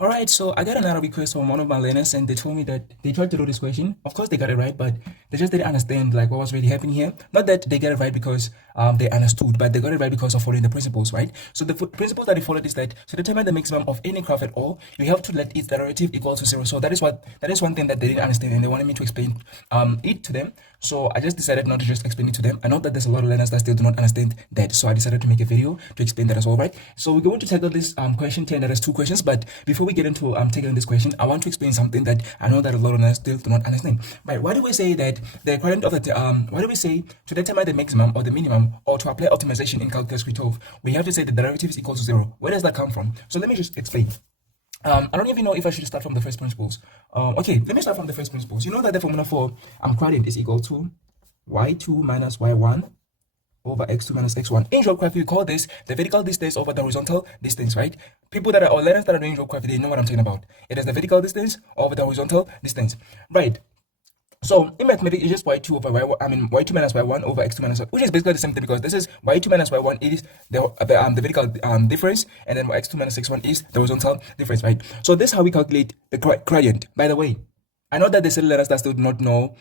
All right, so I got another request from one of my learners, and they told me that they tried to do this question. Of course, they got it right, but they just didn't understand like what was really happening here. Not that they got it right because they understood, but they got it right because of following the principles, right? So the principle that they followed is that to determine the maximum of any graph at all, you have to let its derivative equal to zero. So that is one thing that they didn't understand, and they wanted me to explain it to them. So I just decided not to just explain it to them. I know that there's a lot of learners that still do not understand that, so I decided to make a video to explain that as well, right? So we're going to tackle this question 10. That is two questions, but before we get into tackling this question, I want to explain something that I know that a lot of learners still do not understand. Right? Why do we say that the equivalent of the why do we say to determine the maximum or the minimum or to apply optimization in calculus Q12, we have to say the derivative is equal to zero? Where does that come from? So let me just explain. I don't even know if I should start from the first principles. Okay, let me start from the first principles. You know that the formula for gradient is equal to y2 minus y1 over x2 minus x1. In geography, we call this the vertical distance over the horizontal distance, right? People that are, or learners that are doing geography, they know what I'm talking about. It is the vertical distance over the horizontal distance, right? So in mathematics, it's just y2 over y1, y2 minus y1 over x2 minus y, which is basically the same thing because this is y2 minus y1 is the vertical difference, and then x2 minus x1 is the horizontal difference, right? So this is how we calculate the gradient. By the way, I know that there's still learners that still do not know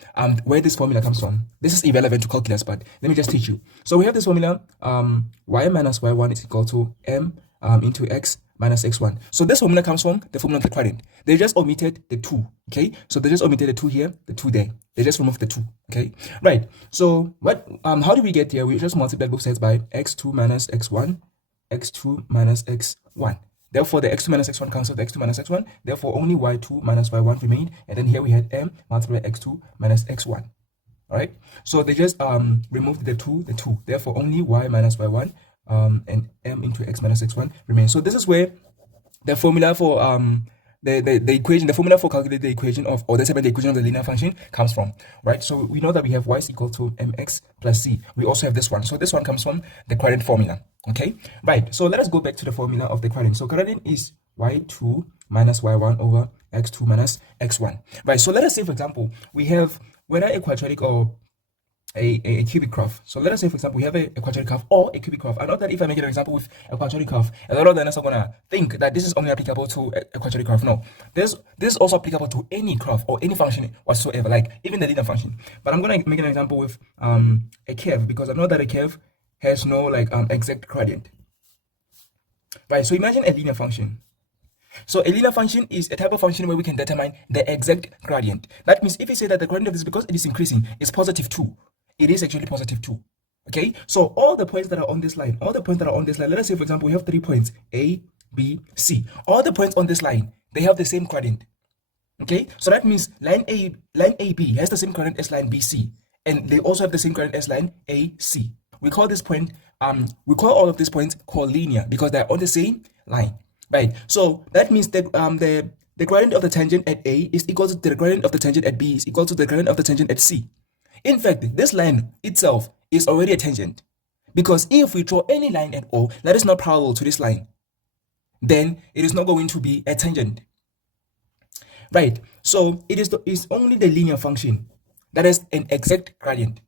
where this formula comes from. This is irrelevant to calculus, but let me just teach you. So we have this formula, y minus y1 is equal to m into x minus x1. So this formula comes from the formula of the gradient. They just omitted the 2, okay? So they just omitted the 2 here, the 2 there. They just removed the 2, okay? Right, so what? How do we get here? We just multiply both sides by x2 minus x1, x2 minus x1. Therefore, the x2 minus x1 cancels the x2 minus x1. Therefore, only y2 minus y1 remained. And then here we had m multiplied by x2 minus x1. All right. So they just removed the 2. Therefore, only y minus y1 and m into x minus x1 remains. So this is where the formula for the equation, the formula for calculating the equation of, or the equation of the linear function comes from, right? So we know that we have y is equal to mx plus c. We also have this one. So this one comes from the gradient formula, okay? Right, so let us go back to the formula of the gradient. So gradient is y2 minus y1 over x2 minus x1. Right, so let us say, for example, we have whether a quadratic or a cubic graph. So let us say, for example, we have a quadratic graph or a cubic graph. I know that if I make an example with a quadratic graph, a lot of learners are gonna think that this is only applicable to a quadratic graph. No, this is also applicable to any graph or any function whatsoever, like even the linear function. But I'm gonna make an example with a curve, because I know that a curve has no like exact gradient. Right. So imagine a linear function. So a linear function is a type of function where we can determine the exact gradient. That means if you say that the gradient of this, because it is increasing, is positive 2, it is actually positive 2. Okay, so all the points that are on this line, let us say, for example, we have 3 points, A, B, C. All the points on this line, they have the same gradient. Okay, so that means line AB has the same gradient as line BC, and they also have the same gradient as line AC. We call this point, we call all of these points collinear because they're on the same line. Right, so that means that the gradient of the tangent at A is equal to the gradient of the tangent at B is equal to the gradient of the tangent at C. In fact, this line itself is already a tangent, because if we draw any line at all that is not parallel to this line, then it is not going to be a tangent. Right, so it is only the linear function that has an exact gradient.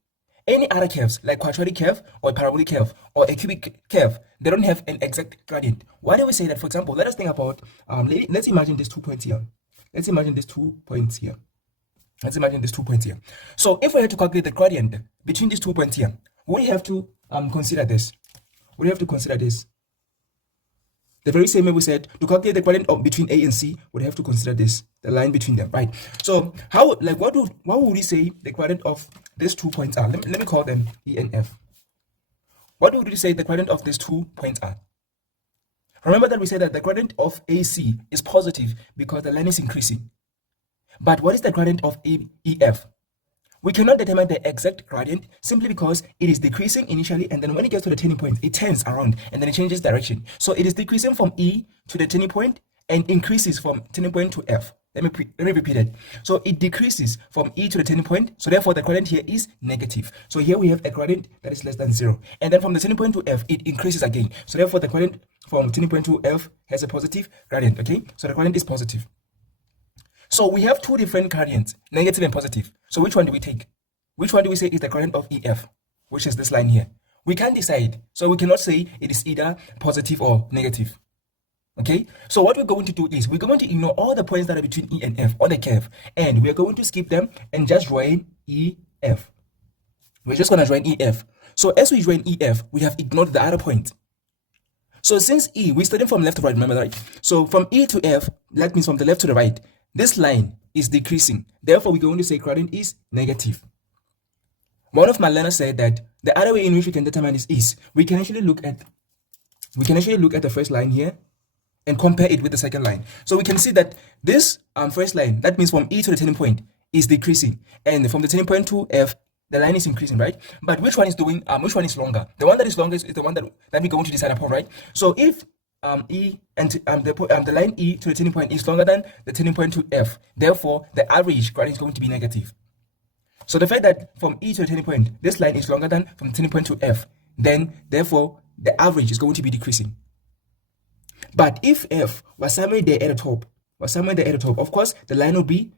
Any other curves, like quadratic curve or a parabolic curve or a cubic curve, they don't have an exact gradient. Why do we say that? For example, let us think about, let's imagine these 2 points here. Let's imagine these 2 points here. So if we had to calculate the gradient between these 2 points here, we have to consider this. The very same way we said to calculate the gradient of between A and C, we'd have to consider this, the line between them, right? So how, like, what would we say the gradient of these 2 points are? Let me call them E and F. What would we say the gradient of these 2 points are? Remember that we said that the gradient of AC is positive because the line is increasing. But what is the gradient of EF? We cannot determine the exact gradient simply because it is decreasing initially, and then when it gets to the turning point, it turns around and then it changes direction. So it is decreasing from E to the turning point and increases from turning point to F. Let me repeat it. So it decreases from E to the turning point. So therefore, the gradient here is negative. So here we have a gradient that is less than 0. And then from the turning point to F, it increases again. So therefore, the gradient from turning point to F has a positive gradient. Okay, so the gradient is positive. So we have 2 different gradients, negative and positive. So which one do we take? Which one do we say is the gradient of EF, which is this line here? We can't decide. So we cannot say it is either positive or negative. Okay, so what we're going to do is we're going to ignore all the points that are between E and F on the curve, and we're going to skip them and just join EF. We're just going to join EF. So as we join EF, we have ignored the other point. So since E, we're starting from left to right, remember, right? So from E to F, that means from the left to the right, this line is decreasing. Therefore, we're going to say gradient is negative. One of my learners said that the other way in which we can determine this is we can actually look at the first line here and compare it with the second line. So we can see that this first line, that means from E to the turning point, is decreasing, and from the turning point to F, the line is increasing, right? But which one is which one is longer? The one that is longest is the one that we're going to decide upon, right? So if E and the line E to the turning point is longer than the turning point to F, therefore the average gradient is going to be negative. So the fact that from E to the turning point, this line is longer than from the turning point to F, then therefore the average is going to be decreasing. But if F was somewhere there at the top, of course the line will be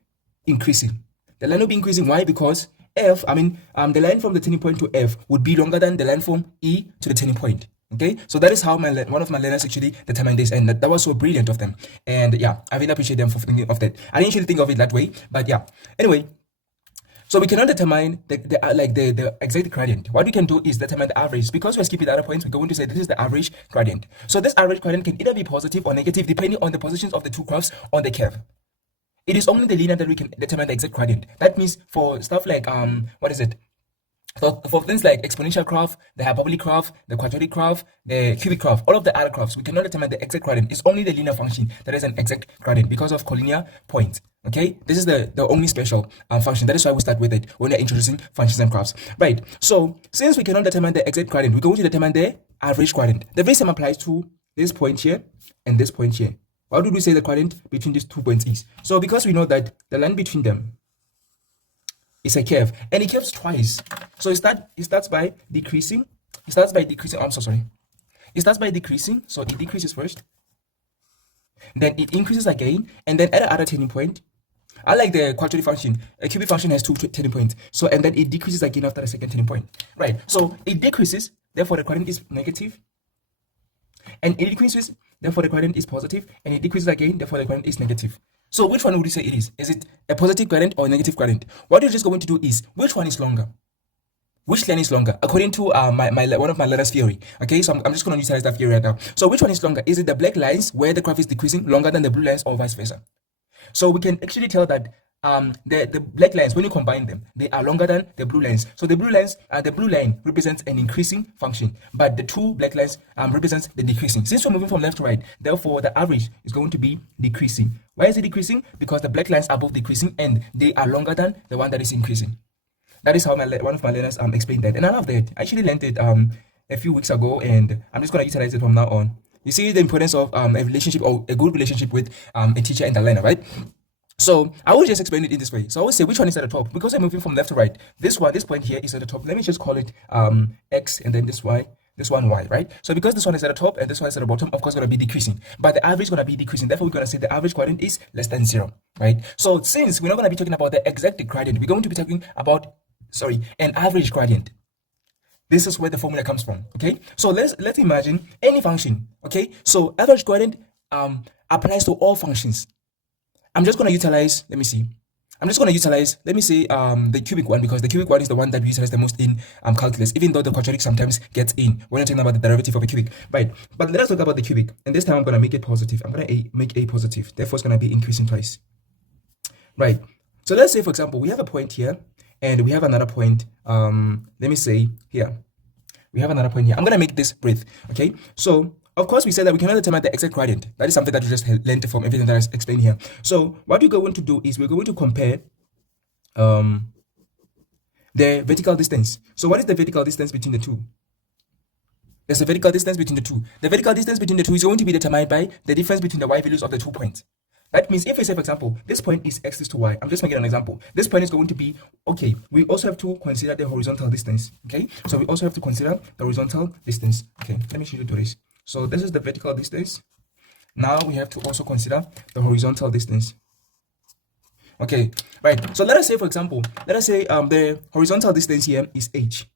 increasing. The line will be increasing. Why? Because F, the line from the turning point to F would be longer than the line from E to the turning point. Okay, so that is how one of my learners actually determined this, and that was so brilliant of them. And yeah, I really appreciate them for thinking of that. I didn't actually think of it that way, but yeah. Anyway, so we cannot determine the exact gradient. What we can do is determine the average. Because we're skipping the other points, we're going to say this is the average gradient. So this average gradient can either be positive or negative depending on the positions of the two graphs on the curve. It is only the linear that we can determine the exact gradient. That means for stuff like for things like exponential graph, the hyperbolic graph, the quadratic graph, the cubic graph, all of the other graphs, we cannot determine the exact gradient. It's only the linear function that is an exact gradient because of collinear points. Okay, this is the only special function. That is why we start with it when we're introducing functions and graphs. Right, so since we cannot determine the exact gradient, we're going to determine the average gradient. The very same applies to this point here and this point here. What would we say the gradient between these 2 points is? So because we know that the line between them is a curve, and it curves twice. So it starts by decreasing. It starts by decreasing. Oh, I'm so sorry. It starts by decreasing. So it decreases first. Then it increases again, and then at another turning point, unlike the quadratic function, a cubic function has 2 turning points. So and then it decreases again after the second turning point. Right. So it decreases, therefore the gradient is negative. And it increases, therefore the gradient is positive, and it decreases again, therefore the gradient is negative. So which one would you say it is? Is it a positive gradient or a negative gradient? What you're just going to do is, which one is longer? Which line is longer? According to one of my learners' theory. Okay, so I'm just going to utilize that theory right now. So which one is longer? Is it the black lines where the graph is decreasing longer than the blue lines, or vice versa? So we can actually tell that the black lines, when you combine them, they are longer than the blue lines. So the blue line represents an increasing function, but the two black lines represents the decreasing. Since we're moving from left to right, therefore the average is going to be decreasing. Why is it decreasing? Because the black lines are both decreasing and they are longer than the one that is increasing. That is how one of my learners explained that, and I love that. I actually learned it a few weeks ago, and I'm just going to utilize it from now on. You see the importance of a relationship, or a good relationship with a teacher and a learner, right? So I will just explain it in this way. So I will say which one is at the top, because I'm moving from left to right. This point here is at the top. Let me just call it X, and then this one Y, right? So because this one is at the top and this one is at the bottom, of course, going to be decreasing. But the average is going to be decreasing. Therefore, we're going to say the average gradient is less than 0, right? So since we're not going to be talking about the exact gradient, we're going to be talking about, an average gradient. This is where the formula comes from, okay? So let's imagine any function, okay? So average gradient applies to all functions. I'm just going to utilize, let me say, the cubic one, because the cubic one is the one that we utilize the most in calculus, even though the quadratic sometimes gets in when you're talking about the derivative of a cubic, right? But let us talk about the cubic, and this time I'm going to make it positive. I'm going to make a positive, therefore it's going to be increasing twice, right? So let's say, for example, we have a point here, and we have another point, let me say here. We have another point here. I'm going to make this breadth, okay? So of course, we said that we cannot determine the exact gradient. That is something that we just learned from everything that I explained here. So what we're going to do is we're going to compare the vertical distance. So what is the vertical distance between the two? There's a vertical distance between the two. The vertical distance between the two is going to be determined by the difference between the y values of the 2 points. That means if we say, for example, this point is x to y, I'm just making an example. This point is going to be, okay, we also have to consider the horizontal distance, okay? So we also have to consider the horizontal distance. Okay, let me show you this. So this is the vertical distance. Now we have to also consider the horizontal distance. Okay, right. So let us say, for example, the horizontal distance here is h.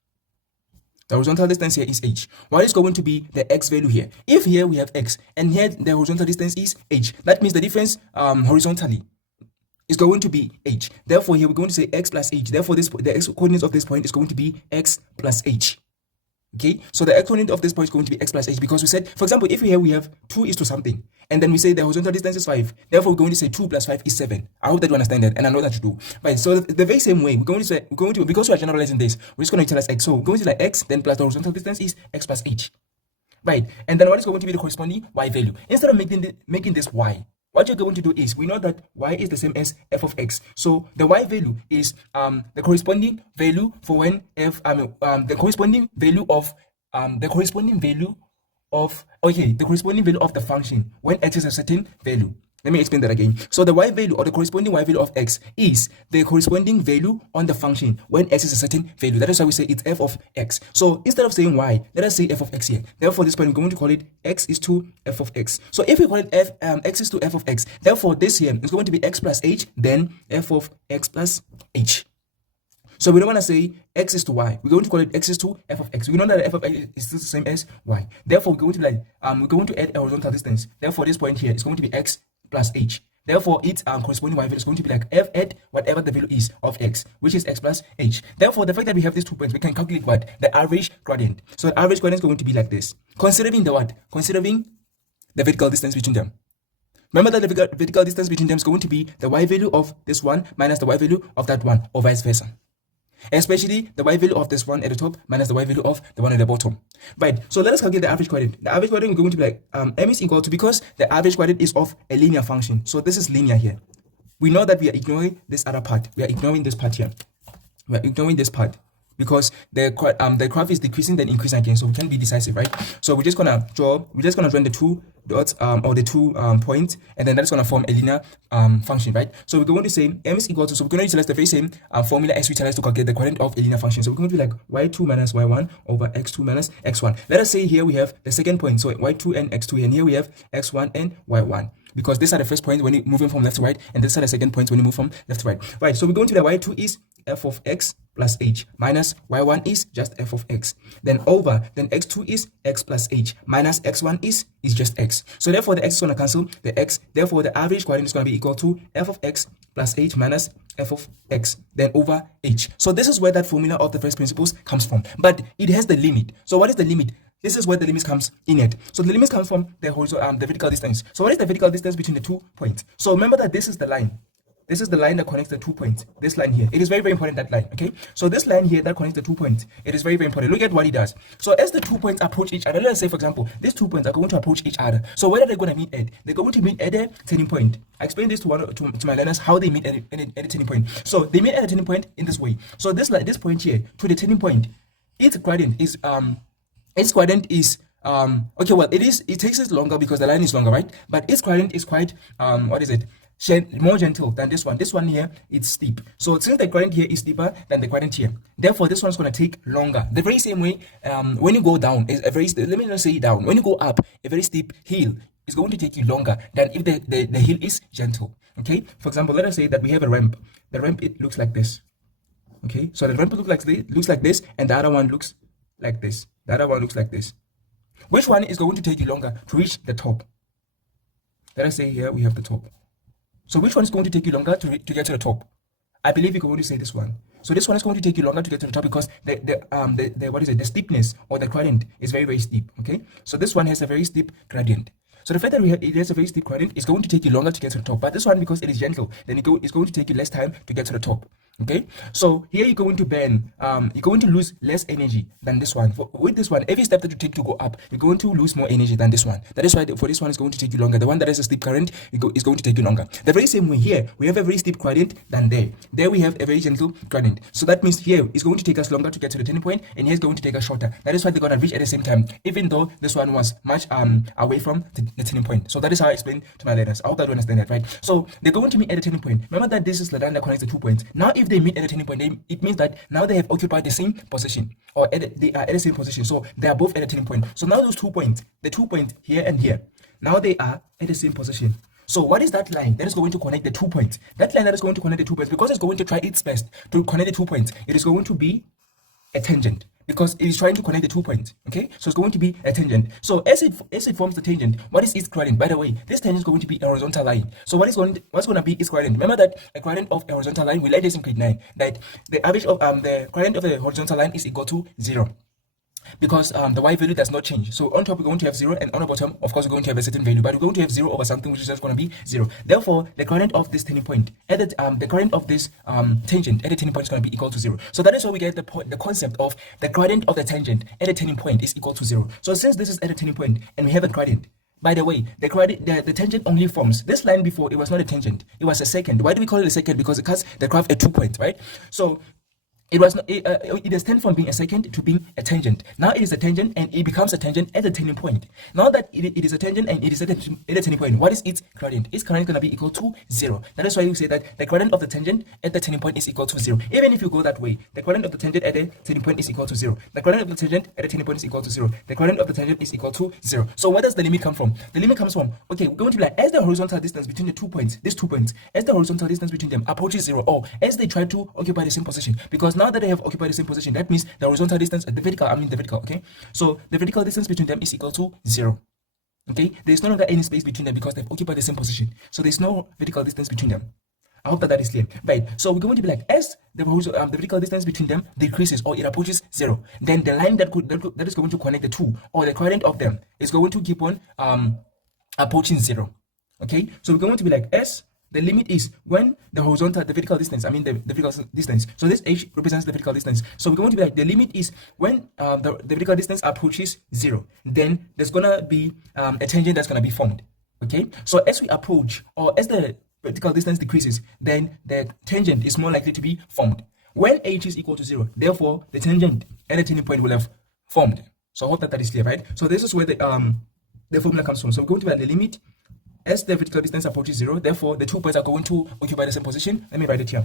The horizontal distance here is h. What is going to be the x value here? If here we have x and here the horizontal distance is h, that means the difference horizontally is going to be h. Therefore, here we're going to say x plus h. Therefore, the x coordinates of this point is going to be x plus h. Okay, so the x coordinate of this point is going to be x plus h, because we said, for example, if here we have 2 is to something, and then we say the horizontal distance is 5, therefore we're going to say 2 plus 5 is 7. I hope that you understand that, and I know that you do. Right, so the very same way, we're going to because we are generalizing this, we're just going to utilize x. So we're going to like x, then plus the horizontal distance is x plus h. Right, and then what is going to be the corresponding y value? Instead of making this y, what you're going to do is, we know that y is the same as f of x. So the y value is the corresponding value for when f the corresponding value of the function when x is a certain value. Let me explain that again. So the y value, or the corresponding y value of x, is the corresponding value on the function when x is a certain value. That is why we say it's f of x. So instead of saying y, let us say f of x here. Therefore, this point we're going to call it x is to f of x. So if we call it x is to f of x, therefore this here is going to be x plus h, then f of x plus h. So we don't want to say x is to y. We're going to call it x is to f of x. We know that f of x is still the same as y. Therefore, we're going to we're going to add a horizontal distance. Therefore, this point here is going to be x plus h. Therefore, its corresponding y value is going to be like f at whatever the value is of x, which is x plus h. Therefore, the fact that we have these 2 points, we can calculate what? The average gradient. So the average gradient is going to be like this. Considering the what? Considering the vertical distance between them. Remember that the vertical distance between them is going to be the y value of this one minus the y value of that one, or vice versa. Especially the y value of this one at the top minus the y value of the one at the bottom. Right, so let us calculate the average gradient. The average gradient is going to be like m is equal to, because the average gradient is of a linear function, so this is linear here. We know that we are ignoring this other part. We are ignoring this part here. We are ignoring this part because the graph is decreasing then increasing again, so we can be decisive, right? So we're just gonna join the two dots or the 2 points, and then that's gonna form a linear function, right? So we're going to say m is equal to, so we're going to utilize the very same formula as we utilized to calculate the gradient of a linear function. So we're going to be like y2 minus y1 over x2 minus x1. Let us say here we have the second point, so y2 and x2, and here we have x1 and y1. Because these are the first points when you're moving from left to right, and these are the second points when you move from left to right. Right, so we're going to the y2 is f of x plus h minus y1 is just f of x. Then x2 is x plus h minus x1 is just x. So therefore the x is going to cancel the x. Therefore the average gradient is going to be equal to f of x plus h minus f of x, then over h. So this is where that formula of the first principles comes from. But it has the limit. So what is the limit? This is where the limit comes in it. So the limit comes from the vertical distance. So what is the vertical distance between the 2 points? So remember that this is the line. This is the line that connects the 2 points. This line here. It is very, very important, that line. Okay. So this line here that connects the 2 points. It is very, very important. Look at what it does. So as the 2 points approach each other, let's say, for example, these 2 points are going to approach each other. So where are they going to meet at? They're going to meet at a turning point. I explained this to my learners how they meet at a turning point. So they meet at a turning point in this way. So this point here to the turning point, its gradient is okay, well, it takes it longer because the line is longer, right? But its gradient is quite more gentle than this one. This one here, it's steep. So since the gradient here is steeper than the gradient here, therefore this one's going to take longer. The very same way, when you go down, is a very let me not say down. When you go up, a very steep hill is going to take you longer than if the hill is gentle. Okay. For example, let us say that we have a ramp. The ramp, it looks like this. Okay. So the ramp looks like this, and the other one looks like this. The other one looks like this. Which one is going to take you longer to reach the top? Let us say here we have the top. So which one is going to take you longer to get to the top? I believe you're going to say this one. So this one is going to take you longer to get to the top because the steepness or the gradient is very, very steep. Okay. So this one has a very steep gradient. So the fact that it has a very steep gradient is going to take you longer to get to the top. But this one, because it is gentle, then it's going to take you less time to get to the top. Okay, so here you're going to burn, you're going to lose less energy than this one. With this one, every step that you take to go up, you're going to lose more energy than this one. That is why for this one, it's going to take you longer. The one that has a steep current is going to take you longer. The very same way here, we have a very steep gradient than there. There we have a very gentle gradient. So that means here it's going to take us longer to get to the turning point, and here it's going to take us shorter. That is why they're going to reach at the same time, even though this one was much away from the turning point. So that is how I explained to my learners. I hope that you understand that, right? So they're going to meet at the turning point. Remember that this is the line that connects the 2 points. Now, if they meet at the turning point, it means that now they have occupied the same position, or they are at the same position. So they are both at the turning point. So now those 2 points, the 2 points here and here, now they are at the same position. So what is that line that is going to connect the 2 points? That line that is going to connect the 2 points, because it's going to try its best to connect the 2 points, it is going to be a tangent because it is trying to connect the 2 points. Okay, so it's going to be a tangent. So as it forms the tangent, what is its gradient? By the way, this tangent is going to be a horizontal line. So what's going to be its gradient? Remember that a gradient of a horizontal line, we learned this in grade 9, that the average of the gradient of the horizontal line is equal to 0. Because the y value does not change. So on top we're going to have 0, and on the bottom, of course, we're going to have a certain value, but we're going to have 0 over something which is just going to be 0. Therefore, the gradient of this turning point at the gradient of this tangent at the turning point is going to be equal to 0. So that is why we get the concept of the gradient of the tangent at the turning point is equal to 0. So since this is at a turning point and we have a gradient, by the way, the tangent only forms this line. Before, it was not a tangent, it was a secant. Why do we call it a secant? Because it cuts the graph at 2 points, right? So it has turned from being a secant to being a tangent. Now it is a tangent and it becomes a tangent at the turning point. Now that it is a tangent and it is at a turning point, what is its gradient? Its gradient is going to be equal to 0. That is why we say that the gradient of the tangent at the turning point is equal to 0. Even if you go that way, the gradient of the tangent at the turning point is equal to 0. The gradient of the tangent at the turning point is equal to 0. The gradient of the tangent is equal to 0. So where does the limit come from? The limit comes from, okay, we're going to be like, as the horizontal distance between the 2 points, these 2 points, as the horizontal distance between them approaches 0, or as they try to occupy the same position. Because now that they have occupied the same position, that means the horizontal distance, the vertical, okay? So the vertical distance between them is equal to 0. Okay, there's no longer any space between them because they've occupied the same position. So there's no vertical distance between them. I hope that is clear. Right, so we're going to be like, as the vertical distance between them decreases or it approaches 0, then the line that is going to connect the two, or the gradient of them, is going to keep on approaching 0. Okay, so we're going to be like, as the limit is when the vertical distance, the vertical distance. So this h represents the vertical distance. So we're going to be like, the limit is when the vertical distance approaches 0. Then there's gonna be a tangent that's gonna be formed. Okay. So as we approach, or as the vertical distance decreases, then the tangent is more likely to be formed. When h is equal to 0, therefore the tangent at the turning point will have formed. So I hope that is clear, right? So this is where the formula comes from. So we're going to be at the limit as the vertical distance approaches 0, therefore the 2 points are going to occupy the same position. Let me write it here.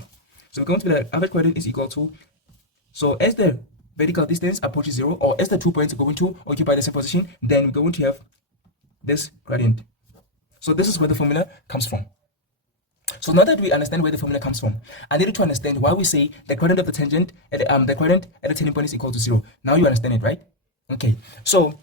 So we're going to be the average gradient is equal to, so as the vertical distance approaches 0, or as the 2 points are going to occupy the same position, then we're going to have this gradient. So this is where the formula comes from. So now that we understand where the formula comes from, I need to understand why we say the gradient of the tangent at the gradient at the turning point is equal to 0. Now you understand it, right? Okay. So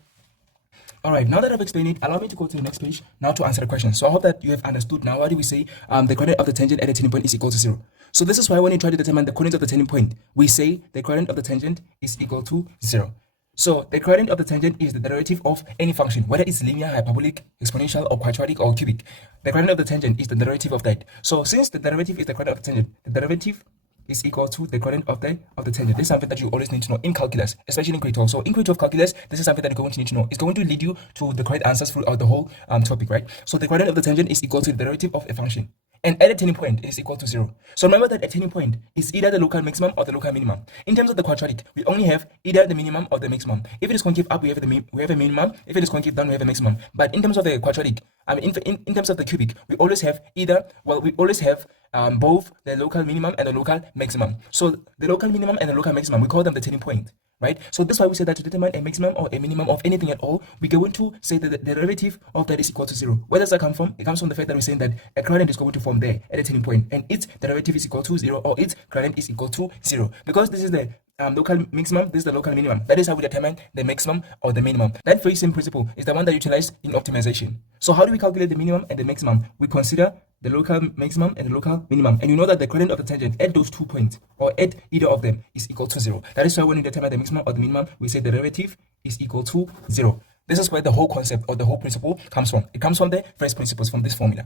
alright, now that I've explained it, allow me to go to the next page now to answer the question. So I hope that you have understood now why do we say the gradient of the tangent at the turning point is equal to 0. So this is why when you try to determine the coordinates of the turning point, we say the gradient of the tangent is equal to 0. So the gradient of the tangent is the derivative of any function, whether it's linear, hyperbolic, exponential, or quadratic, or cubic. The gradient of the tangent is the derivative of that. So since the derivative is the gradient of the tangent, the derivative is equal to the gradient of the tangent. This is something that you always need to know in calculus, especially in grade 12. So in grade 12 calculus, this is something that you're going to need to know. It's going to lead you to the correct answers throughout the whole topic, right? So the gradient of the tangent is equal to the derivative of a function. And at a turning point, it is equal to 0. So remember that a turning point is either the local maximum or the local minimum. In terms of the quadratic, we only have either the minimum or the maximum. If it is concave up, we have a minimum. If it is concave down, we have a maximum. But in terms of the quadratic, in terms of the cubic, we always have both the local minimum and the local maximum. So the local minimum and the local maximum, we call them the turning point. Right? So that's why we say that to determine a maximum or a minimum of anything at all, we're going to say that the derivative of that is equal to 0. Where does that come from? It comes from the fact that we're saying that a gradient is going to form there at a turning point, and its derivative is equal to 0, or its gradient is equal to 0. Because this is the local maximum, this is the local minimum. That is how we determine the maximum or the minimum. That very same principle is the one that utilized in optimization. So how do we calculate the minimum and the maximum? We consider the local maximum and the local minimum, and you know that the gradient of the tangent at those 2 points, or at either of them, is equal to 0. That is why when we determine the maximum or the minimum, we say the derivative is equal to 0. This is where the whole concept or the whole principle comes from. It comes from the first principles, from this formula.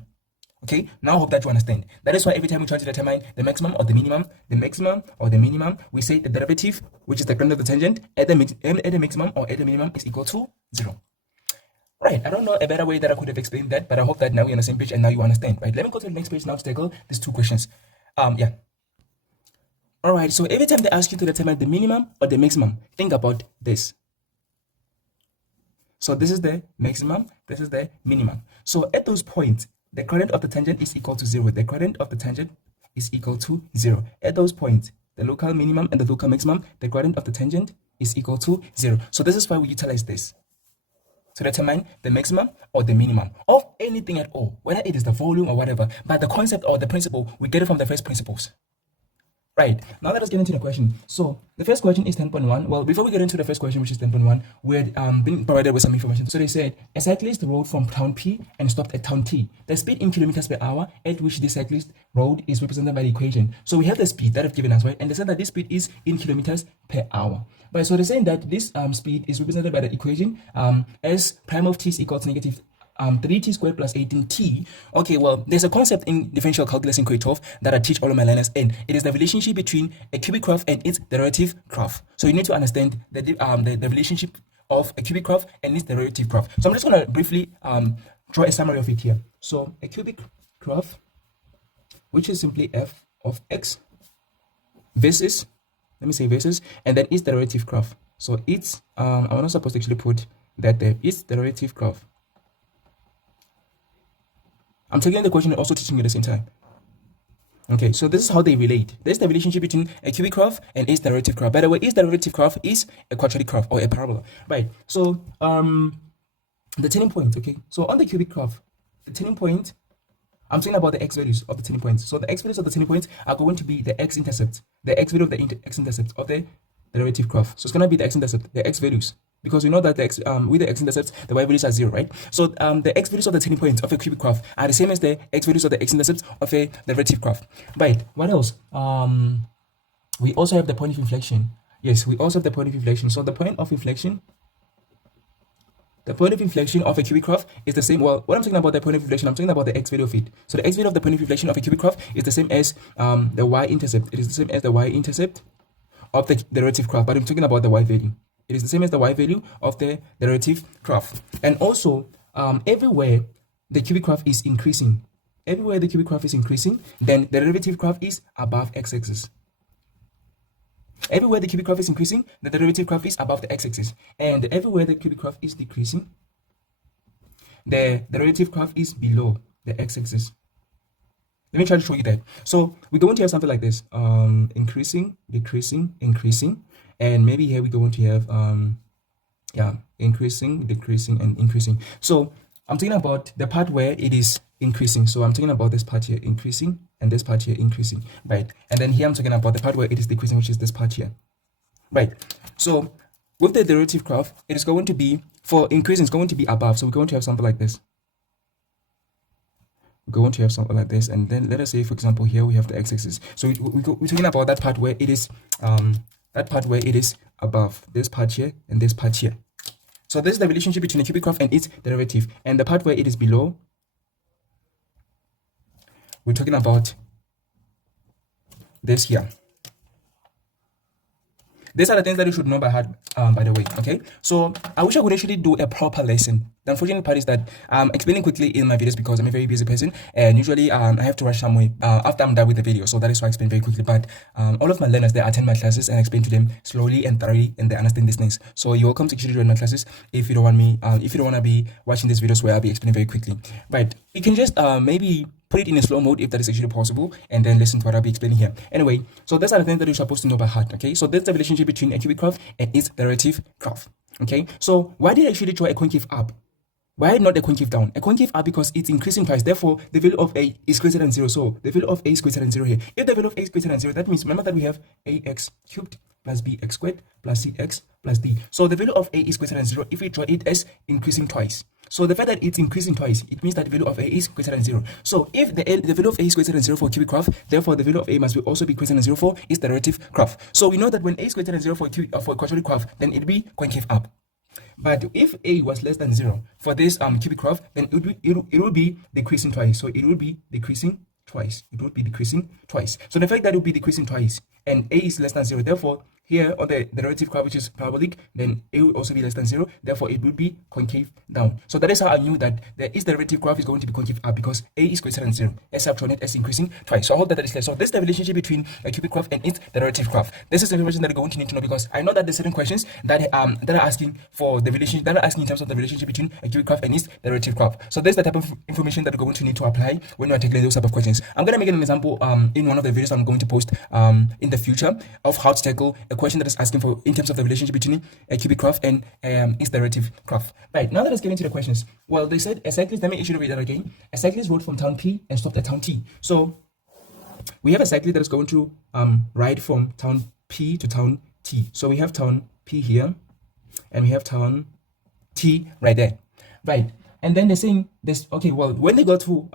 Okay, now I hope that you understand. That is why every time we try to determine the maximum or the maximum or the minimum, we say the derivative, which is the gradient of the tangent, at the maximum or at the minimum, is equal to 0. Right, I don't know a better way that I could have explained that, but I hope that now we're on the same page and now you understand. Right, let me go to the next page now to tackle these two questions. Yeah. Alright, so every time they ask you to determine the minimum or the maximum, think about this. So this is the maximum, this is the minimum. So at those points, the gradient of the tangent is equal to 0. The gradient of the tangent is equal to 0. At those points, the local minimum and the local maximum, the gradient of the tangent is equal to 0. So this is why we utilize this to determine the maximum or the minimum of anything at all, whether it is the volume or whatever. But the concept or the principle, we get it from the first principles. Right, now let us get into the question. So the first question is 10.1. Well, before we get into the first question, which is 10.1, we're being provided with some information. So they said a cyclist rode from town P and stopped at town T. The speed in kilometers per hour at which the cyclist rode is represented by the equation. So we have the speed that have given us, right? And they said that this speed is in kilometers per hour. But so they're saying that this speed is represented by the equation as prime of t is equal to negative 3t squared plus 18t. Okay, well, there's a concept in differential calculus in grade 12 that I teach all of my learners, and it is the relationship between a cubic graph and its derivative graph. So you need to understand the relationship of a cubic graph and its derivative graph. So I'm just going to briefly draw a summary of it here. So a cubic graph, which is simply f of x versus, let me say versus, and then its derivative graph. So it's, I'm not supposed to actually put that there, its derivative graph. I'm taking the question and also teaching you at the same time. Okay, so this is how they relate. There's the relationship between a cubic graph and its derivative graph. By the way, its derivative graph is a quadratic graph or a parabola. Right. So the turning point, okay. So on the cubic graph, the turning point, I'm talking about the x values of the turning points. So the x values of the turning points are going to be the x-intercept, the x value of the x-intercept of the derivative graph. So it's going to be the x-intercept, the x values. Because we know that with the x-intercepts, the y values are 0, right? So the x values of the turning points of a cubic graph are the same as the x values of the x-intercepts of a derivative graph. Right, what else? We also have the point of inflection. Yes, we also have the point of inflection. So the point of inflection of a cubic graph is the same. Well, what I'm talking about the point of inflection, I'm talking about the x value of it. So the x value of the point of inflection of a cubic graph is the same as the y-intercept. It is the same as the y-intercept of the derivative graph, but I'm talking about the y value. It is the same as the y value of the derivative graph. And also, everywhere the cubic graph is increasing, then the derivative graph is above x-axis. Everywhere the cubic graph is increasing, the derivative graph is above the x-axis. And everywhere the cubic graph is decreasing, the derivative graph is below the x-axis. Let me try to show you that. So we're going to have something like this: increasing, decreasing, increasing. And maybe here we're going to have increasing, decreasing, and increasing. So I'm talking about the part where it is increasing. So I'm talking about this part here increasing and this part here increasing, right? And then here I'm talking about the part where it is decreasing, which is this part here, right? So with the derivative graph, it is going to be, for increasing, it's going to be above. So we're going to have something like this. We're going to have something like this. And then let us say, for example, here we have the x-axis. So we're talking about that part where it is above, this part here and this part here. So this is the relationship between the cubic graph and its derivative. And the part where it is below, we're talking about this here. These are the things that you should know by heart, by the way, okay? So I wish I could actually do a proper lesson. The unfortunate part is that I'm explaining quickly in my videos because I'm a very busy person, and usually I have to rush somewhere after I'm done with the video. So that is why I explain very quickly. But all of my learners, they attend my classes and I explain to them slowly and thoroughly, and they understand these things. So you're welcome to actually join my classes if you don't want me, if you don't want to be watching these videos where I'll be explaining very quickly. Right? You can just maybe put it in a slow mode if that is actually possible, and then listen to what I'll be explaining here. Anyway, so those are the things that you're supposed to know by heart, okay? So that's the relationship between a cubic graph and its derivative graph, okay? So why did I actually draw a concave up? Why not a concave down? A concave up because it's increasing twice, therefore the value of a is greater than 0. So the value of a is greater than 0 here. If the value of a is greater than 0, that means, remember that we have ax cubed plus bx squared plus cx plus d. So the value of a is greater than 0 if we draw it as increasing twice. So the fact that it's increasing twice, it means that the value of a is greater than 0. So if the value of a is greater than 0 for cubic graph, therefore the value of a must also be greater than 0 for its derivative graph. So we know that when a is greater than 0 for a quadratic graph, then it will be concave up. But if a was less than 0 for this cubic graph, then it would be decreasing twice. So it would be decreasing twice. It would be decreasing twice. So the fact that it would be decreasing twice and a is less than 0, therefore here on the derivative graph, which is parabolic, then a will also be less than 0, therefore it would be concave down. So that is how I knew that the its derivative graph is going to be concave up, because a is greater than 0, as I've shown it as increasing twice. So I hope that is clear. So this is the relationship between a cubic graph and its derivative graph. This is the information that you're going to need to know, because I know that there's certain questions that are asking for the relation, that are asking in terms of the relationship between a cubic graph and its derivative graph. So this is the type of information that you're going to need to apply when you are tackling those type of questions. I'm going to make an example in one of the videos I'm going to post in the future of how to tackle a question that is asking for in terms of the relationship between a cubic graph and its derivative graph. Right, now let's get into the questions. Well, they said a cyclist, let me actually read that again. A cyclist rode from town P and stopped at town T. So we have a cyclist that is going to ride from town P to town T. So we have town P here, and we have town T right there, right? And then they're saying this. Okay, well, when they got to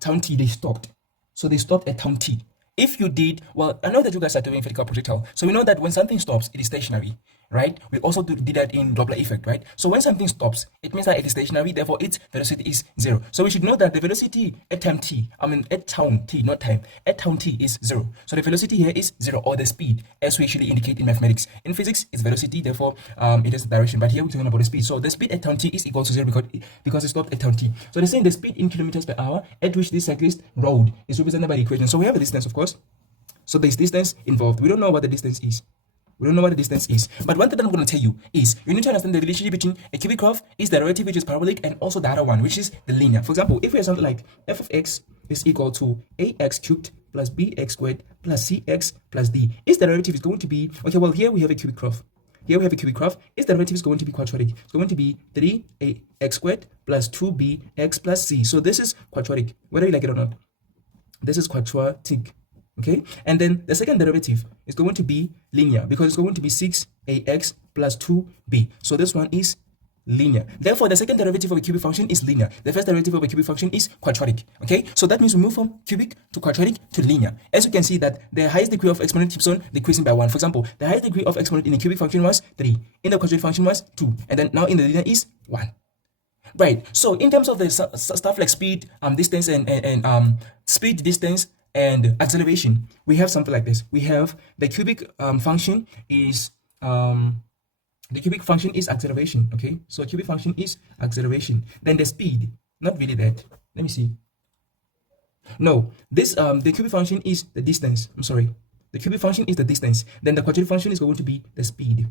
town T, they stopped. So they stopped at town T. If you did, well, I know that you guys are doing physical projectile, so we know that when something stops, it is stationary, right? We also did that in Doppler effect, right? So when something stops, it means that it is stationary, therefore its velocity is 0. So we should know that the velocity at time t, at town t, not time, at town t is 0. So the velocity here is 0, or the speed, as we usually indicate in mathematics. In physics, it's velocity, therefore it is the direction, but here we're talking about the speed. So the speed at town t is equal to 0 because it stopped at town t. So they're saying the speed in kilometers per hour at which this cyclist rode is represented by the equation. So we have a distance, of course. So there's distance involved. We don't know what the distance is. We don't know what the distance is. But one thing that I'm going to tell you is you need to understand the relationship between a cubic graph is the derivative, which is parabolic, and also the other one, which is the linear. For example, if we have something like f of x is equal to ax cubed plus bx squared plus cx plus d, its derivative is going to be, okay, well, here we have a cubic graph. Here we have a cubic graph. Its derivative is going to be quadratic. It's going to be 3ax squared plus 2bx plus c. So this is quadratic, whether you like it or not. This is quadratic. Okay, and then the second derivative is going to be linear because it's going to be 6ax plus 2b. So this one is linear. Therefore, the second derivative of a cubic function is linear. The first derivative of a cubic function is quadratic. Okay, so that means we move from cubic to quadratic to linear. As you can see that the highest degree of exponent keeps on decreasing by 1. For example, the highest degree of exponent in a cubic function was 3. In the quadratic function was 2. And then now in the linear is 1. Right. So in terms of the stuff like speed, distance, and speed, distance, and acceleration, we have something like this. We have the cubic function is acceleration. Okay, so cubic function is acceleration. Then the speed, not really that. Let me see. No, this the cubic function is the distance. I'm sorry, the cubic function is the distance. Then the quadratic function is going to be the speed.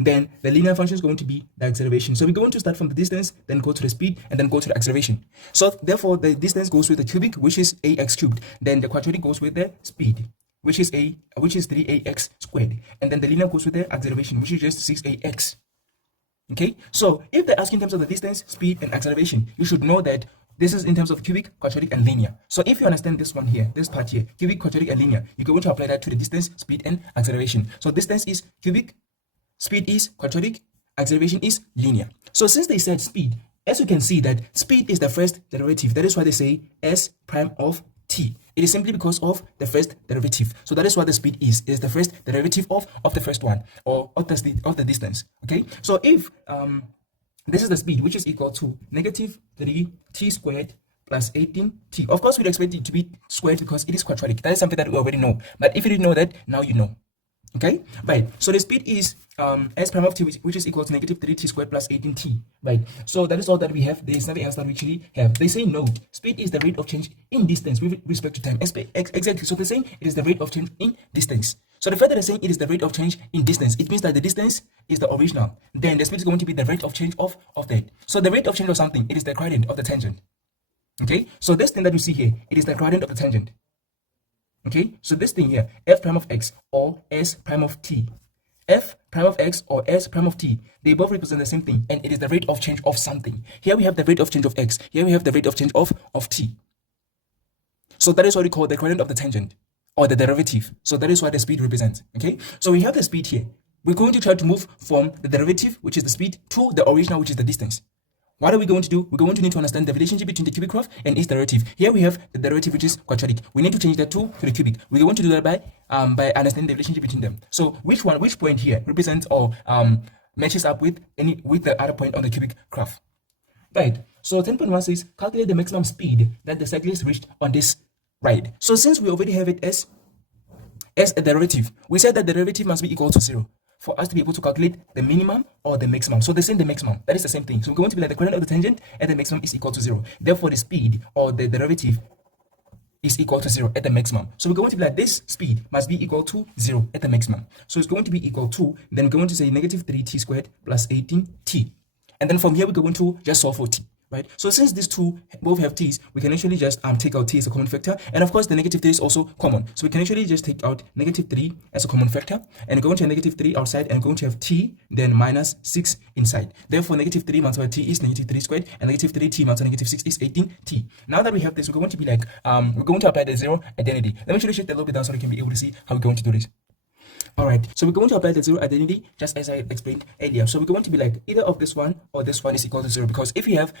Then the linear function is going to be the acceleration. So we're going to start from the distance, then go to the speed, and then go to the acceleration. So therefore, the distance goes with the cubic, which is ax cubed. Then the quadratic goes with the speed, which is 3ax squared. And then the linear goes with the acceleration, which is just 6ax. Okay. So if they're asking in terms of the distance, speed, and acceleration, you should know that this is in terms of cubic, quadratic, and linear. So if you understand this one here, this part here, cubic, quadratic, and linear, you're going to apply that to the distance, speed, and acceleration. So distance is cubic, speed is quadratic, acceleration is linear. So since they said speed, as you can see that speed is the first derivative. That is why they say s prime of t. It is simply because of the first derivative. So that is what the speed is. It is the first derivative of the first one, or of the distance. Okay. So if this is the speed, which is equal to negative 3t squared plus 18t. Of course, we'd expect it to be squared because it is quadratic. That is something that we already know. But if you didn't know that, now you know. Okay, right. So the speed is s prime of t, which is equal to negative 3t squared plus 18t. Right. So that is all that we have. There is nothing else that we actually have. They say note, speed is the rate of change in distance with respect to time. Exactly. So they're saying it is the rate of change in distance. So the fact that they're saying it is the rate of change in distance, it means that the distance is the original. Then the speed is going to be the rate of change of that. So the rate of change of something, it is the gradient of the tangent. Okay. So this thing that you see here, it is the gradient of the tangent. Okay, so this thing here, f prime of x or s prime of t, f prime of x or s prime of t, they both represent the same thing, and it is the rate of change of something. Here we have the rate of change of x, here we have the rate of change of t. So that is what we call the gradient of the tangent, or the derivative. So that is what the speed represents. Okay, so we have the speed here. We're going to try to move from the derivative, which is the speed, to the original, which is the distance. What are we going to do? We're going to need to understand the relationship between the cubic graph and its derivative. Here we have the derivative, which is quadratic. We need to change that to the cubic. We're going to do that by understanding the relationship between them. So which point here represents or matches up with the other point on the cubic graph? Right. So 10.1 says calculate the maximum speed that the cyclist reached on this ride. So since we already have it as a derivative, we said that the derivative must be equal to 0. For us to be able to calculate the minimum or the maximum. So they say the maximum. That is the same thing. So we're going to be like the gradient of the tangent and the maximum is equal to 0. Therefore, the speed or the derivative is equal to 0 at the maximum. So we're going to be like this speed must be equal to 0 at the maximum. So it's going to be equal to, then we're going to say negative 3t squared plus 18t. And then from here, we're going to just solve for t. right? So since these two both have t's, we can actually just take out t as a common factor, and of course the negative 3 is also common, so we can actually just take out negative 3 as a common factor, and going to have negative 3 outside, and going to have t then minus 6 inside. Therefore negative 3 multiplied by t is negative 3 squared, and negative 3t multiplied by negative 6 is 18t. Now that we have this, we're going to be like we're going to apply the zero identity. Let me actually shift a little bit down so we can be able to see how we're going to do this. Alright, so we're going to apply the zero identity just as I explained earlier. So we're going to be like either of this one or this one is equal to 0, because if you have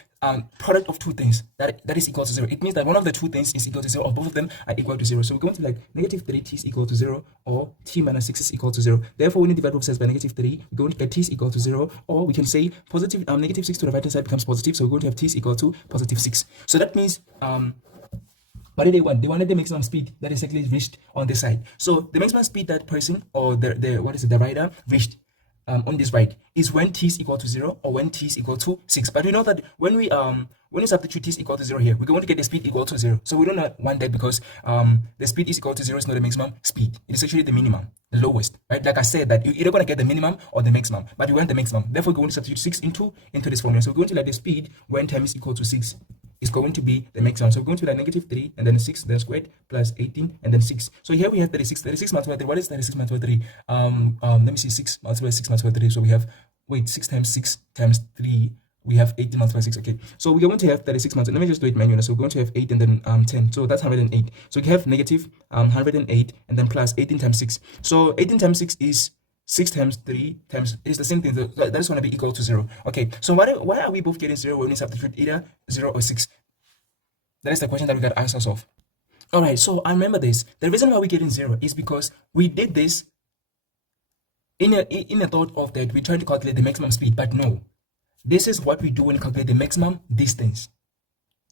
product of two things that is equal to 0, it means that one of the two things is equal to 0 or both of them are equal to 0. So we're going to be like negative 3t is equal to 0 or t minus 6 is equal to 0. Therefore, when you divide both sides by negative 3, we're going to get t is equal to 0, or we can say positive negative 6 to the right hand side becomes positive, so we're going to have t is equal to positive 6. So that means what did they want? They wanted the maximum speed that is actually reached on this side. So the maximum speed that person or the rider reached on this ride is when t is equal to 0 or when t is equal to 6. But we know that when we substitute t is equal to 0 here, we're going to get the speed equal to 0. So we don't want that, because the speed is equal to 0 is not the maximum speed. It is actually the minimum, the lowest, right? Like I said, that you're either going to get the minimum or the maximum, but we want the maximum. Therefore, we're going to substitute 6 into this formula. So we're going to let the speed when time is equal to 6 is going to be the maximum. So we're going to like negative 3 and then 6 then squared plus 18 and then 6. So here we have 36 multiplied by 3. What is 36 multiplied by 3? Let me see, 6 multiplied by 6 multiplied by 3. So we have 6 times 6 times 3, we have 18 multiplied by 6. Okay, so we're going to have 36 multiplied. Let me just do it manually. So we're going to have 8 and then 10. So that's 108. So we have negative 108 and then plus 18 times 6. So 18 times 6 is 6 times 3 times, it's the same thing, that is going to be equal to 0. Okay, so why are we both getting 0 when we substitute either 0 or 6? That is the question that we got answers of. Alright, so I remember this. The reason why we're getting 0 is because we did this in a thought of that we're trying to calculate the maximum speed, but no. This is what we do when we calculate the maximum distance,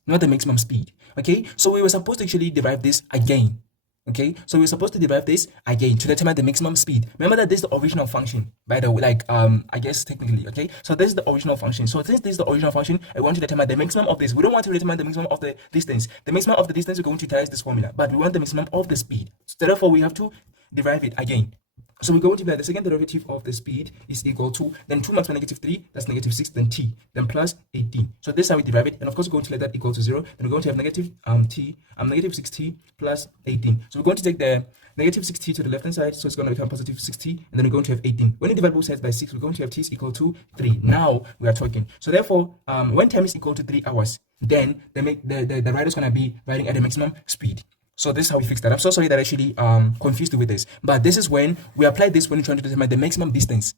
not the maximum speed. Okay, so we were supposed to actually derive this again. Okay, so we're supposed to derive this again to determine the maximum speed. Remember that this is the original function, by the way, like I guess technically. Okay, so this is the original function. So since this is the original function, I want to determine the maximum of this. We don't want to determine the maximum of the distance. The maximum of the distance, we're going to utilize this formula, but we want the maximum of the speed. So therefore, we have to derive it again. So we're going to be like the second derivative of the speed is equal to, then 2 multiplied by negative 3, that's negative 6, then t, then plus 18. So this is how we derive it, and of course we're going to let that equal to 0, then we're going to have negative negative 6t plus 18. So we're going to take the negative 6t to the left hand side, so it's going to become positive 6t, and then we're going to have 18. When you divide both sides by 6, we're going to have t is equal to 3. Now we are talking. So therefore, when time is equal to 3 hours, then the rider is going to be riding at the maximum speed. So this is how we fix that. I'm so sorry that I actually confused you with this, but this is when we apply this when we're trying to determine the maximum distance.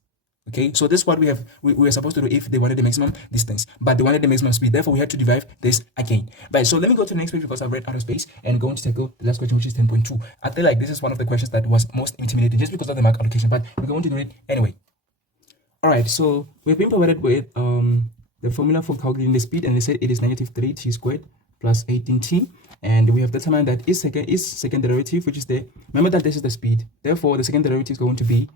Okay, so this is what we are supposed to do if they wanted the maximum distance, but they wanted the maximum speed. Therefore, we had to derive this again. Right. So let me go to the next page because I've read out of space and going to tackle the last question, which is 10.2. I feel like this is one of the questions that was most intimidating just because of the mark allocation, but we're going to do it anyway. All right. So we've been provided with the formula for calculating the speed, and they said it is negative 3t squared plus 18t, and we have determined that is second derivative, which is remember that this is the speed, therefore the second derivative is going to be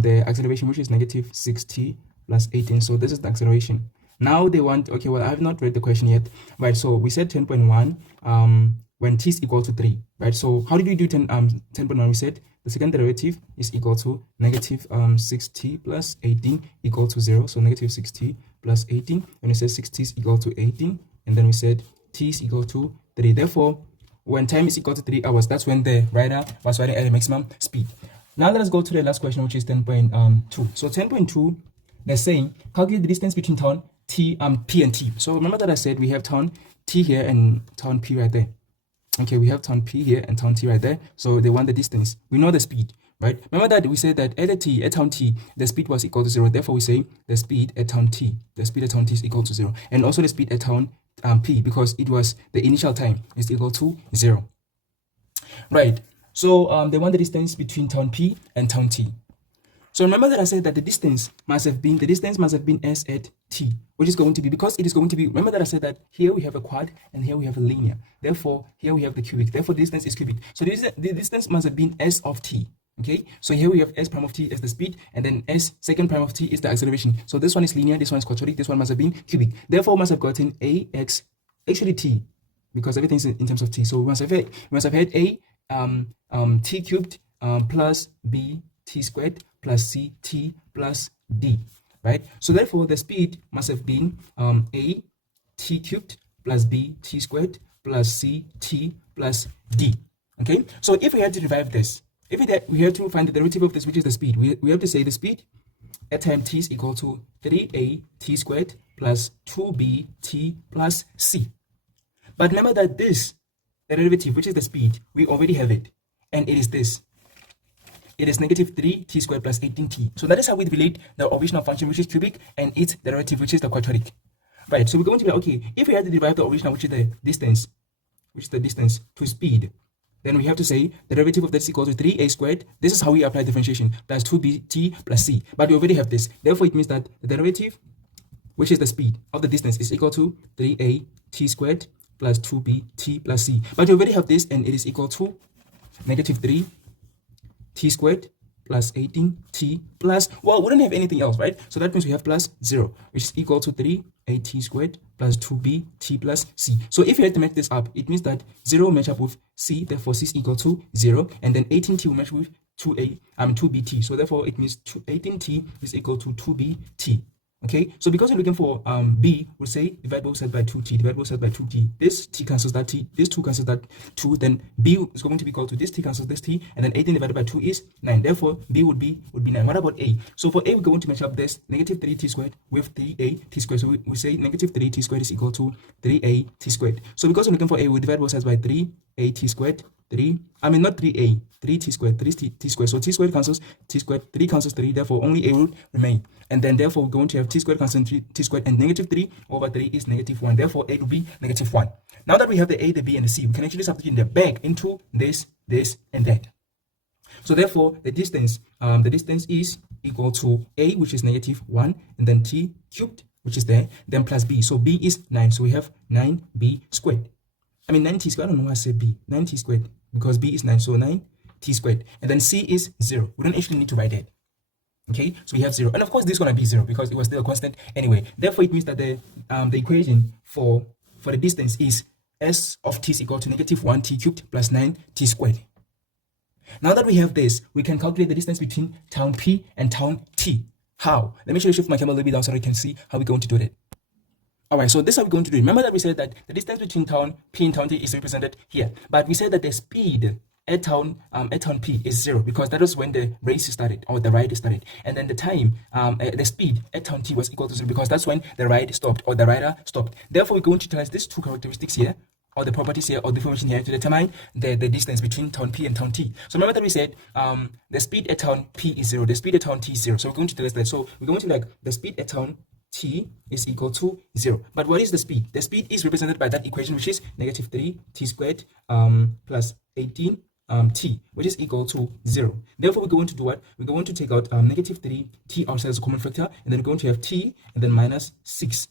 the acceleration, which is negative 6t plus 18. So this is the acceleration. Now they want, okay, well, I have not read the question yet, right? So we said 10.1 when t is equal to 3, right? So how did we do 10.1? We said the second derivative is equal to negative 6t plus 18 equal to 0. So negative 6t plus 18, and we said 6t is equal to 18, and then we said t is equal to 3. Therefore, when time is equal to 3 hours, that's when the rider was riding at the maximum speed. Now let us go to the last question, which is 10.2. So 10.2, they're saying calculate the distance between town P and T. So remember that I said we have town T here and town P right there. Okay, we have town P here and town T right there. So they want the distance. We know the speed, right? Remember that we said that at town T, the speed was equal to 0. Therefore, we say the speed at town T is equal to 0. And also the speed at town P, because it was the initial time, is equal to 0. Right. So they want the distance between town P and town T. So remember that I said that the distance must have been s at t, which is going to be, because it is going to be, remember that I said that here we have a quad and here we have a linear. Therefore, here we have the cubic. Therefore, the distance is cubic. So the distance must have been s of t. Okay, so here we have s prime of t as the speed, and then s second prime of t is the acceleration. So this one is linear, this one is quadratic, this one must have been cubic. Therefore, we must have gotten ax, actually t, because everything's in terms of t. So we must have had a t cubed plus b t squared plus c t plus d, right? So therefore, the speed must have been a t cubed plus b t squared plus c t plus d. Okay, so if we had to derive this, if we had to find the derivative of this, which is the speed, we have to say the speed at time t is equal to 3a t squared plus 2b t plus c. But remember that this, the derivative, which is the speed, we already have it, and it is this. It is negative 3t squared plus 18t. So that is how we relate the original function, which is cubic, and its derivative, which is the quadratic. Right, so we're going to be like, okay, if we had to derive the original, which is the distance, to speed, then we have to say the derivative of that is equal to 3a squared. This is how we apply differentiation, plus 2bt plus c. But we already have this. Therefore, it means that the derivative, which is the speed of the distance, is equal to 3a t squared plus 2bt plus c. But we already have this, and it is equal to negative 3 t squared plus 18t plus, well, we don't have anything else, right? So that means we have plus 0, which is equal to 3at squared plus 2bt plus c. So if you had to match this up, it means that 0 will match up with c, therefore c is equal to 0, and then 18t will match with 2bt. So therefore it means 18t is equal to 2bt. Okay, so because we're looking for b, we'll say divide both sides by 2t, divide both sides by 2t. This t cancels that t, this 2 cancels that 2, then b is going to be equal to this t cancels this t, and then 18 divided by 2 is 9. Therefore, b would be 9. What about a? So for a, we're going to match up this negative 3t squared with 3a t squared. So we say negative 3t squared is equal to 3a t squared. So because we're looking for a, we divide both sides by 3a t squared. 3t squared, 3t squared. So t squared cancels t squared, 3 cancels 3, therefore only a will remain. And then therefore we're going to have t squared cancelling t squared, and negative 3 over 3 is negative 1. Therefore a will be negative 1. Now that we have the a, the b, and the c, we can actually substitute them back into this, and that. So therefore the distance is equal to a, which is negative 1, and then t cubed, which is there, then plus b. So b is 9. So we have 9b squared. 9t squared. I don't know why I said b. 9t squared, because b is 9, so 9t squared. And then c is 0. We don't actually need to write that. Okay, so we have 0. And of course, this is going to be 0 because it was still a constant anyway. Therefore, it means that the equation for the distance is s of t is equal to negative 1t cubed plus 9t squared. Now that we have this, we can calculate the distance between town P and town T. How? Let me shift my camera a little bit down so you can see how we're going to do that. Alright, so this is how we're going to do it. Remember that we said that the distance between town P and town T is represented here. But we said that the speed at town P is 0 because that was when the race started, or the ride started. And then the time, the speed at town T was equal to 0 because that's when the ride stopped, or the rider stopped. Therefore, we're going to utilize these two characteristics here, or the properties here, or the information here, to determine the distance between town P and town T. So remember that we said the speed at town P is 0, the speed at town T is 0. So we're going to utilize that. So we're going to the speed at town T is equal to 0. But what is the speed? The speed is represented by that equation, which is negative 3t squared plus 18 t, which is equal to 0. Therefore, we're going to do what? We're going to take out negative 3t outside as a common factor, and then we're going to have t, and then minus 6,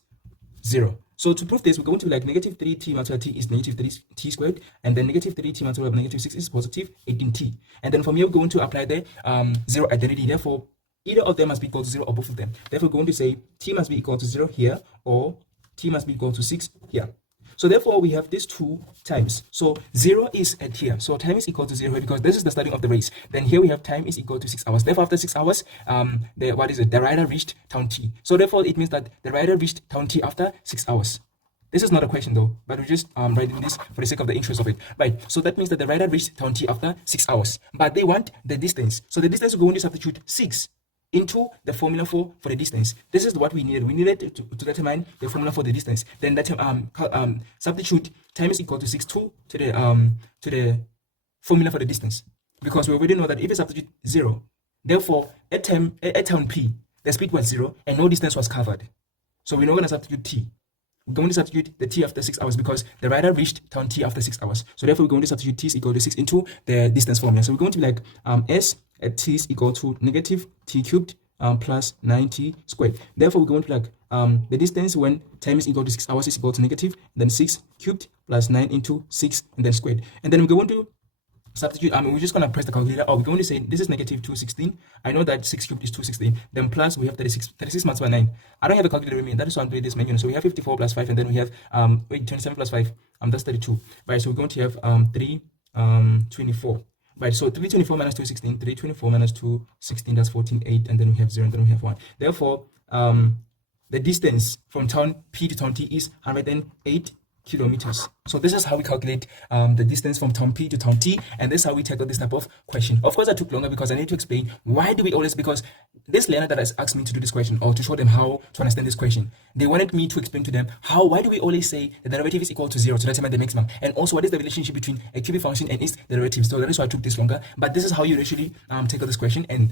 0. So to prove this, we're going to be negative 3t multiplied t is negative 3t squared, and then negative 3t multiplied by negative 6 is positive 18t. And then from here, we're going to apply the 0 identity. Therefore, either of them must be equal to 0 or both of them. Therefore, we're going to say t must be equal to 0 here, or t must be equal to 6 here. So therefore, we have these two times. So 0 is at here. So time is equal to 0 here because this is the starting of the race. Then here we have time is equal to 6 hours. Therefore, after 6 hours, the rider reached town T. So therefore, it means that the rider reached town T after 6 hours. This is not a question though, but we're just writing this for the sake of the interest of it. Right, so that means that the rider reached town T after 6 hours. But they want the distance. So the distance, we're going to substitute 6 into the formula for the distance. This is what we needed. We needed to determine the formula for the distance. Then that substitute time is equal to 6 to the formula for the distance, because we already know that if you substitute 0, therefore at town P the speed was 0 and no distance was covered. So we're not going to substitute t. We're going to substitute the t after 6 hours because the rider reached town T after 6 hours. So therefore, we're going to substitute t is equal to 6 into the distance formula. So we're going to be s at t is equal to negative t cubed plus 9t squared. Therefore, we're going to be the distance when time is equal to 6 hours is equal to negative, then 6 cubed plus 9 into 6, and then squared. And then we're going to substitute, we're just going to press the calculator. We're going to say this is negative 216. I know that 6 cubed is 216. Then plus we have 36. 36 multiplied by 9. I don't have a calculator with me. That is why I'm doing this manually. So we have 54 plus 5, and then we have 27 plus 5. That's 32. Right. So we're going to have 324. Right. So 324 minus 216. 324 minus 216. That's 14. 8, and then we have 0, and then we have 1. Therefore, the distance from town P to town T is 108 kilometers. So this is how we calculate the distance from town P to town T, and this is how we tackle this type of question. Of course, I took longer because I need to explain why do we always, because this learner that has asked me to do this question or to show them how to understand this question, they wanted me to explain to them why do we always say the derivative is equal to 0 to determine the maximum, and also what is the relationship between a cubic function and its derivative. So that is why I took this longer, but this is how you actually tackle this question and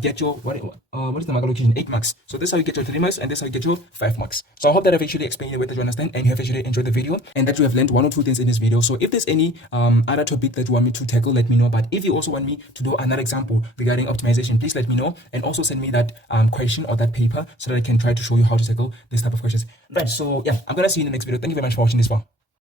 get your what is the mark allocation? 8 marks. So this is how you get your 3 marks, and this is how you get your 5 marks. So I hope that I've actually explained the way that you understand and you have actually enjoyed the video and that you have learned 1 or 2 things in this video. So if there's any other topic that you want me to tackle, let me know. But if you also want me to do another example regarding optimization, please let me know, and also send me that question or that paper so that I can try to show you how to tackle this type of questions. Right, so yeah, I'm gonna see you in the next video. Thank you very much for watching this one.